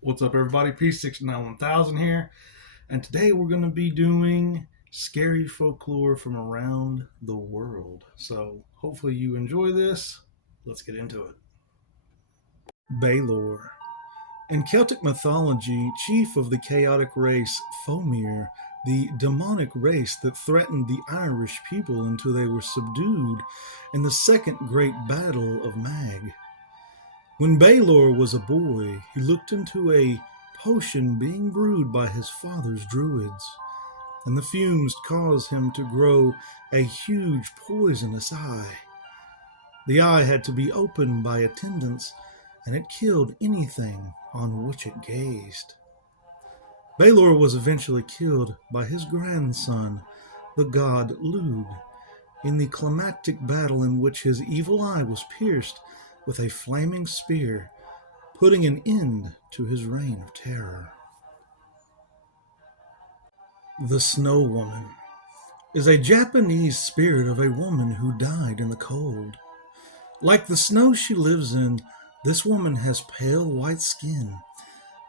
What's up, everybody? P691,000 here, and today we're going to be doing scary folklore from around the world. So, hopefully, you enjoy this. Let's get into it. Baelor. In Celtic mythology, chief of the chaotic race Fomir, the demonic race that threatened the Irish people until they were subdued in the Second Great Battle of Mag. When Baelor was a boy, he looked into a potion being brewed by his father's druids, and the fumes caused him to grow a huge poisonous eye. The eye had to be opened by attendants, and it killed anything on which it gazed. Baelor was eventually killed by his grandson, the god Lugh, in the climactic battle in which his evil eye was pierced with a flaming spear, putting an end to his reign of terror. The Snow Woman is a Japanese spirit of a woman who died in the cold. Like the snow she lives in, this woman has pale white skin,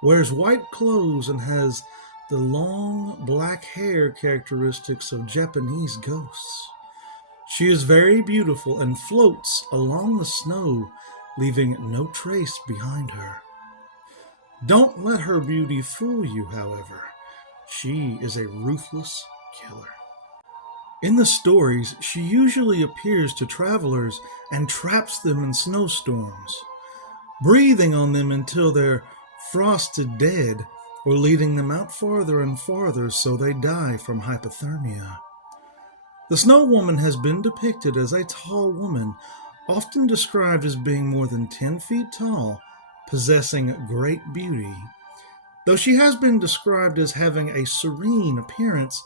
wears white clothes, and has the long black hair characteristics of Japanese ghosts. She is very beautiful and floats along the snow, leaving no trace behind her. Don't let her beauty fool you, however. She is a ruthless killer. In the stories, she usually appears to travelers and traps them in snowstorms, breathing on them until they're frosted dead, or leading them out farther and farther so they die from hypothermia. The Snow Woman has been depicted as a tall woman, often described as being more than 10 feet tall, possessing great beauty. Though she has been described as having a serene appearance,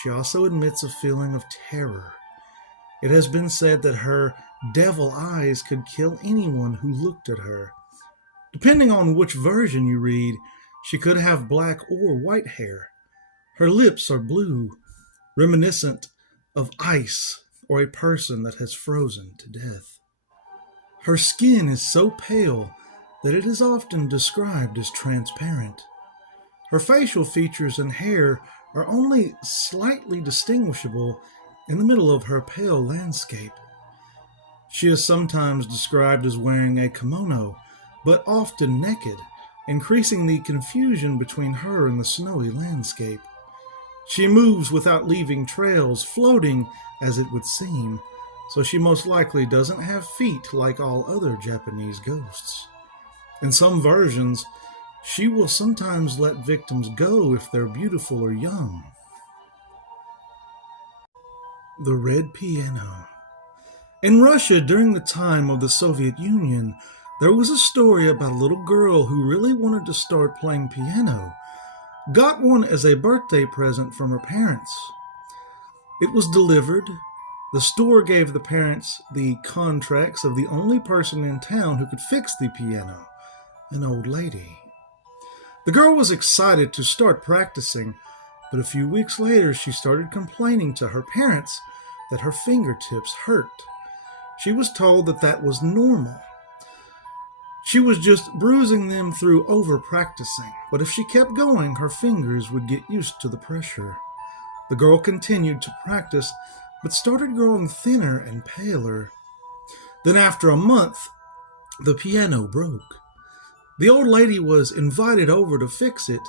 she also admits a feeling of terror. It has been said that her devil eyes could kill anyone who looked at her. Depending on which version you read, she could have black or white hair. Her lips are blue, reminiscent of ice or a person that has frozen to death. Her skin is so pale that it is often described as transparent. Her facial features and hair are only slightly distinguishable in the middle of her pale landscape. She is sometimes described as wearing a kimono, but often naked, increasing the confusion between her and the snowy landscape. She moves without leaving trails, floating as it would seem, so she most likely doesn't have feet like all other Japanese ghosts. In some versions, she will sometimes let victims go if they're beautiful or young. The Red Piano. In Russia, during the time of the Soviet Union, there was a story about a little girl who really wanted to start playing piano, got one as a birthday present from her parents. It was delivered. The store gave the parents the contracts of the only person in town who could fix the piano, an old lady. The girl was excited to start practicing, but a few weeks later she started complaining to her parents that her fingertips hurt. She was told that that was normal. She was just bruising them through over-practicing, but if she kept going, her fingers would get used to the pressure. The girl continued to practice, but started growing thinner and paler. Then after a month, the piano broke. The old lady was invited over to fix it.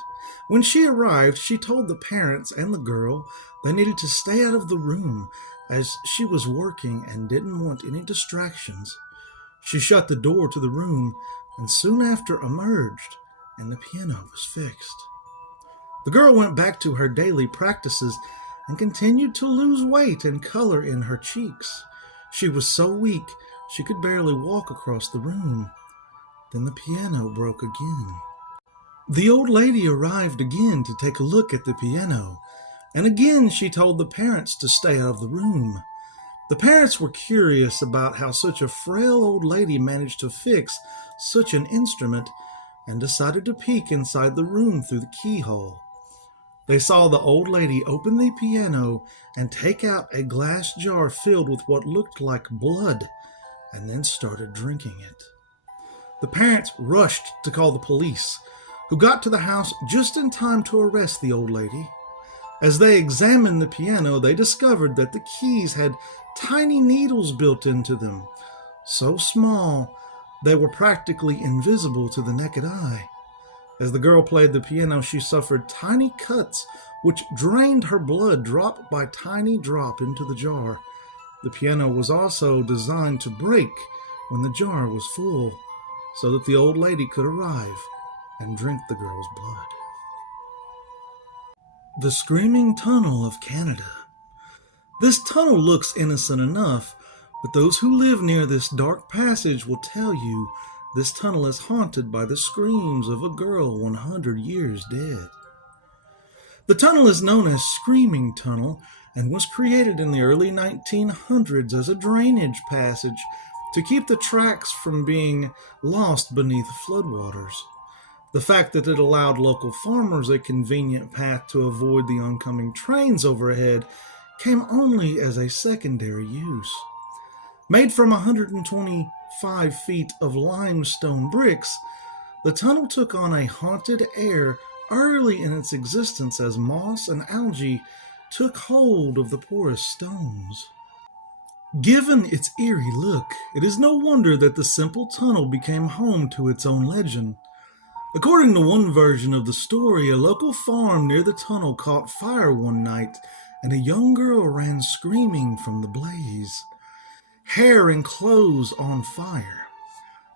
When she arrived, she told the parents and the girl they needed to stay out of the room as she was working and didn't want any distractions. She shut the door to the room and soon after emerged, and the piano was fixed. The girl went back to her daily practices and continued to lose weight and color in her cheeks. She was so weak she could barely walk across the room. Then the piano broke again. The old lady arrived again to take a look at the piano, and again she told the parents to stay out of the room. The parents were curious about how such a frail old lady managed to fix such an instrument and decided to peek inside the room through the keyhole. They saw the old lady open the piano and take out a glass jar filled with what looked like blood, and then started drinking it. The parents rushed to call the police, who got to the house just in time to arrest the old lady. As they examined the piano, they discovered that the keys had tiny needles built into them, so small they were practically invisible to the naked eye. As the girl played the piano, she suffered tiny cuts which drained her blood drop by tiny drop into the jar. The piano was also designed to break when the jar was full, so that the old lady could arrive and drink the girl's blood. The Screaming Tunnel of Canada. This tunnel looks innocent enough, but those who live near this dark passage will tell you this tunnel is haunted by the screams of a girl 100 years dead. The tunnel is known as Screaming Tunnel and was created in the early 1900s as a drainage passage to keep the tracks from being lost beneath floodwaters. The fact that it allowed local farmers a convenient path to avoid the oncoming trains overhead came only as a secondary use. Made from 125 feet of limestone bricks, the tunnel took on a haunted air early in its existence as moss and algae took hold of the porous stones. Given its eerie look, it is no wonder that the simple tunnel became home to its own legend. According to one version of the story, a local farm near the tunnel caught fire one night, and a young girl ran screaming from the blaze, hair and clothes on fire.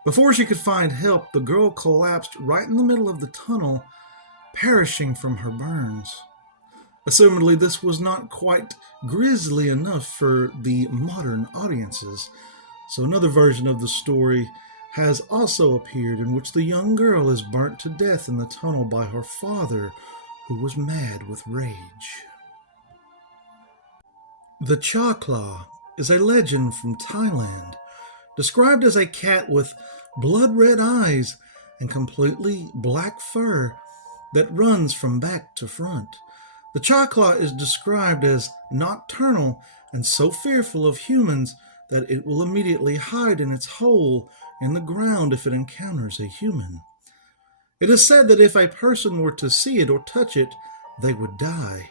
Before she could find help, the girl collapsed right in the middle of the tunnel, perishing from her burns. Assumedly, this was not quite grisly enough for the modern audiences, so another version of the story has also appeared in which the young girl is burnt to death in the tunnel by her father, who was mad with rage. The Cha Claw is a legend from Thailand, described as a cat with blood-red eyes and completely black fur that runs from back to front. The Cha Claw is described as nocturnal and so fearful of humans that it will immediately hide in its hole in the ground if it encounters a human. It is said that if a person were to see it or touch it, they would die.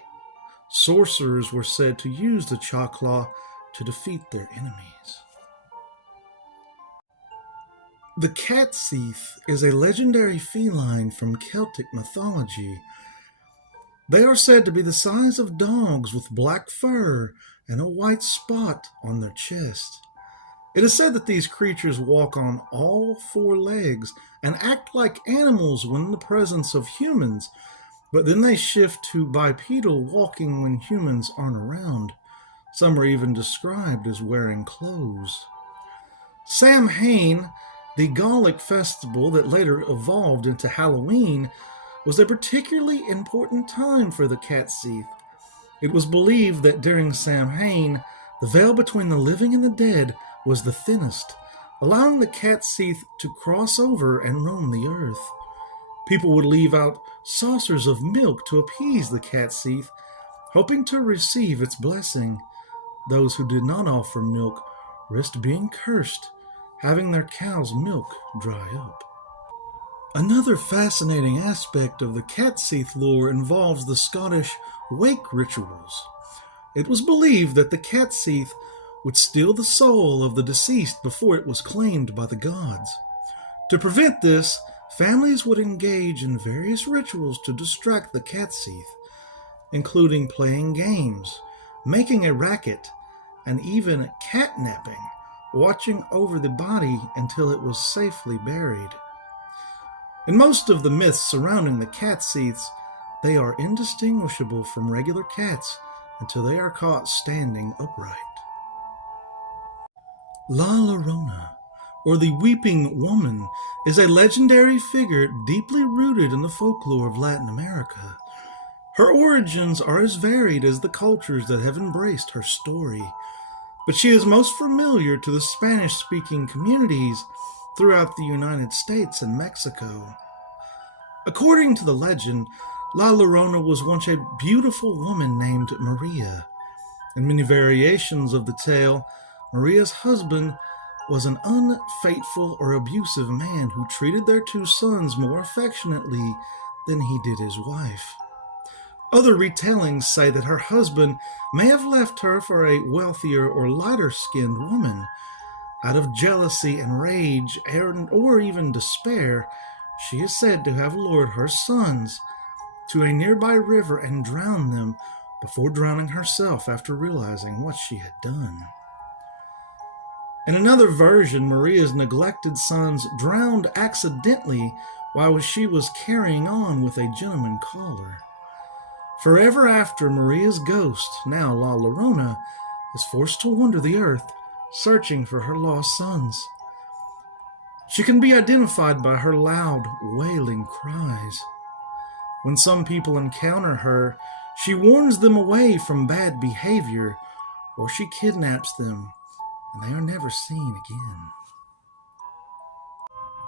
Sorcerers were said to use the Cha Claw to defeat their enemies. The Catseath is a legendary feline from Celtic mythology. They are said to be the size of dogs with black fur and a white spot on their chest. It is said that these creatures walk on all four legs and act like animals when in the presence of humans, but then they shift to bipedal walking when humans aren't around. Some are even described as wearing clothes. Samhain, the Gallic festival that later evolved into Halloween, was a particularly important time for the Catseath. It was believed that during Samhain, the veil between the living and the dead was the thinnest, allowing the Catseath to cross over and roam the earth. People would leave out saucers of milk to appease the Catseath, hoping to receive its blessing. Those who did not offer milk risked being cursed, having their cow's milk dry up. Another fascinating aspect of the Catseath lore involves the Scottish wake rituals. It was believed that the Catseath would steal the soul of the deceased before it was claimed by the gods. To prevent this, families would engage in various rituals to distract the Catseath, including playing games, making a racket, and even catnapping, watching over the body until it was safely buried. In most of the myths surrounding the Catseaths, they are indistinguishable from regular cats until they are caught standing upright. La Llorona, or the Weeping Woman, is a legendary figure deeply rooted in the folklore of Latin America. Her origins are as varied as the cultures that have embraced her story, but she is most familiar to the Spanish-speaking communities throughout the United States and Mexico. According to the legend, La Llorona was once a beautiful woman named Maria. In many variations of the tale, Maria's husband was an unfaithful or abusive man who treated their two sons more affectionately than he did his wife. Other retellings say that her husband may have left her for a wealthier or lighter skinned woman. Out of jealousy and rage, or even despair, she is said to have lured her sons to a nearby river and drowned them before drowning herself after realizing what she had done. In another version, Maria's neglected sons drowned accidentally while she was carrying on with a gentleman caller. Forever after, Maria's ghost, now La Llorona, is forced to wander the earth, searching for her lost sons. She can be identified by her loud, wailing cries. When some people encounter her, she warns them away from bad behavior, or she kidnaps them, and they are never seen again.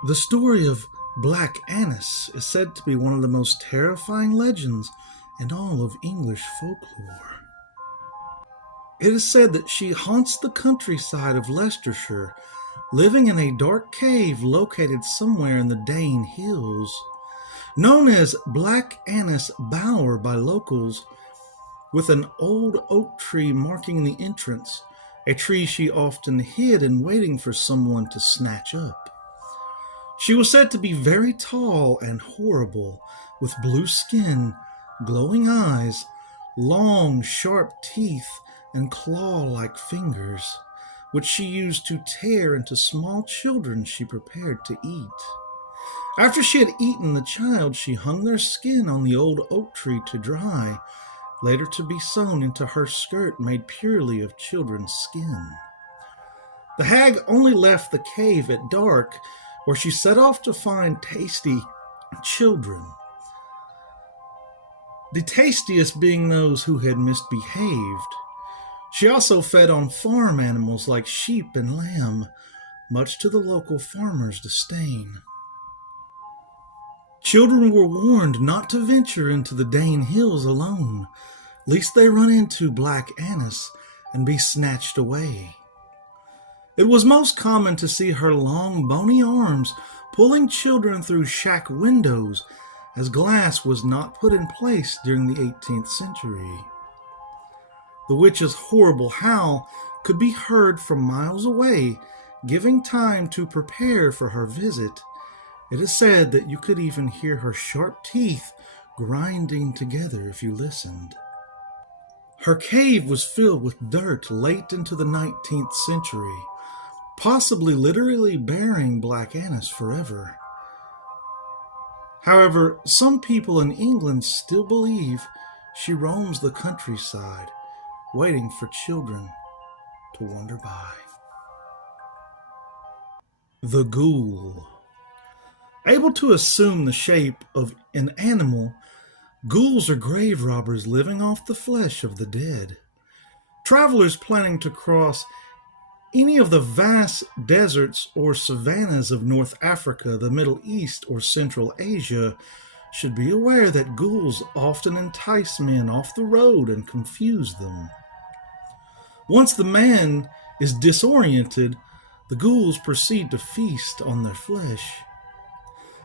The story of Black Annis is said to be one of the most terrifying legends in all of English folklore. It is said that she haunts the countryside of Leicestershire, living in a dark cave located somewhere in the Dane Hills. Known as Black Annis Bower by locals, with an old oak tree marking the entrance, a tree she often hid in waiting for someone to snatch up. She was said to be very tall and horrible, with blue skin, glowing eyes, long, sharp teeth, and claw-like fingers, which she used to tear into small children she prepared to eat. After she had eaten the child, she hung their skin on the old oak tree to dry, later to be sewn into her skirt made purely of children's skin. The hag only left the cave at dark, where she set off to find tasty children. The tastiest being those who had misbehaved. She also fed on farm animals like sheep and lamb, much to the local farmers' disdain. Children were warned not to venture into the Dane Hills alone, lest they run into Black Annis and be snatched away. It was most common to see her long, bony arms pulling children through shack windows, as glass was not put in place during the 18th century. The witch's horrible howl could be heard from miles away, giving time to prepare for her visit. It is said that you could even hear her sharp teeth grinding together if you listened. Her cave was filled with dirt late into the 19th century, possibly literally burying Black Annis forever. However, some people in England still believe she roams the countryside, waiting for children to wander by. The Ghoul. Able to assume the shape of an animal, ghouls are grave robbers living off the flesh of the dead. Travelers planning to cross any of the vast deserts or savannas of North Africa, the Middle East, or Central Asia should be aware that ghouls often entice men off the road and confuse them. Once the man is disoriented, the ghouls proceed to feast on their flesh.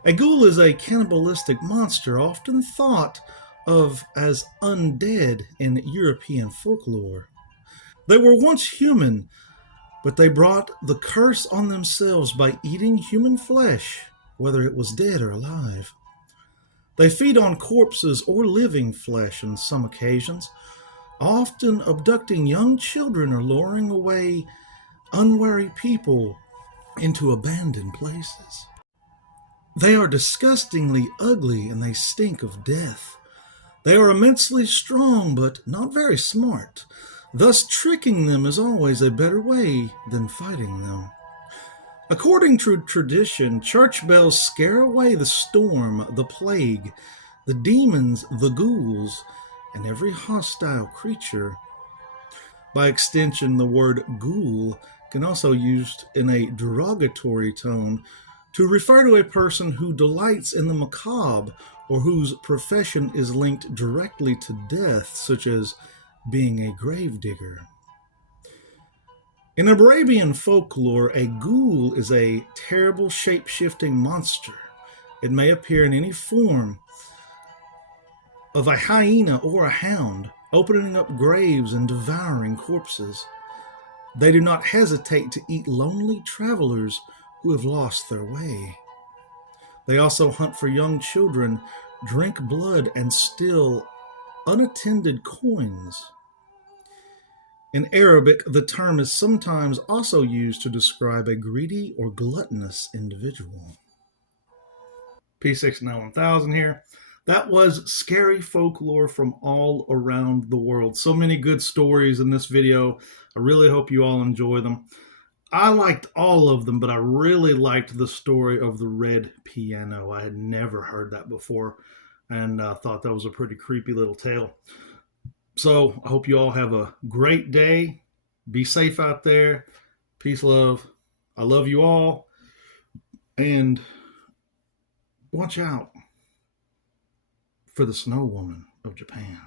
A ghoul is a cannibalistic monster often thought of as undead in European folklore. They were once human, but they brought the curse on themselves by eating human flesh, whether it was dead or alive. They feed on corpses or living flesh on some occasions, often abducting young children or luring away unwary people into abandoned places. They are disgustingly ugly and they stink of death. They are immensely strong but not very smart. Thus, tricking them is always a better way than fighting them. According to tradition, church bells scare away the storm, the plague, the demons, the ghouls, and every hostile creature. By extension, the word ghoul can also be used in a derogatory tone to refer to a person who delights in the macabre or whose profession is linked directly to death, such as being a gravedigger. In Arabian folklore, a ghoul is a terrible shape shifting monster. It may appear in any form of a hyena or a hound, opening up graves and devouring corpses. They do not hesitate to eat lonely travelers who have lost their way. They also hunt for young children, drink blood, and steal unattended coins. In Arabic, the term is sometimes also used to describe a greedy or gluttonous individual. P691,000 here. That was scary folklore from all around the world. So many good stories in this video. I really hope you all enjoy them. I liked all of them, but I really liked the story of the red piano. I had never heard that before, and I thought that was a pretty creepy little tale. So I hope you all have a great day. Be safe out there. Peace, love. I love you all. And watch out for the Snow Woman of Japan.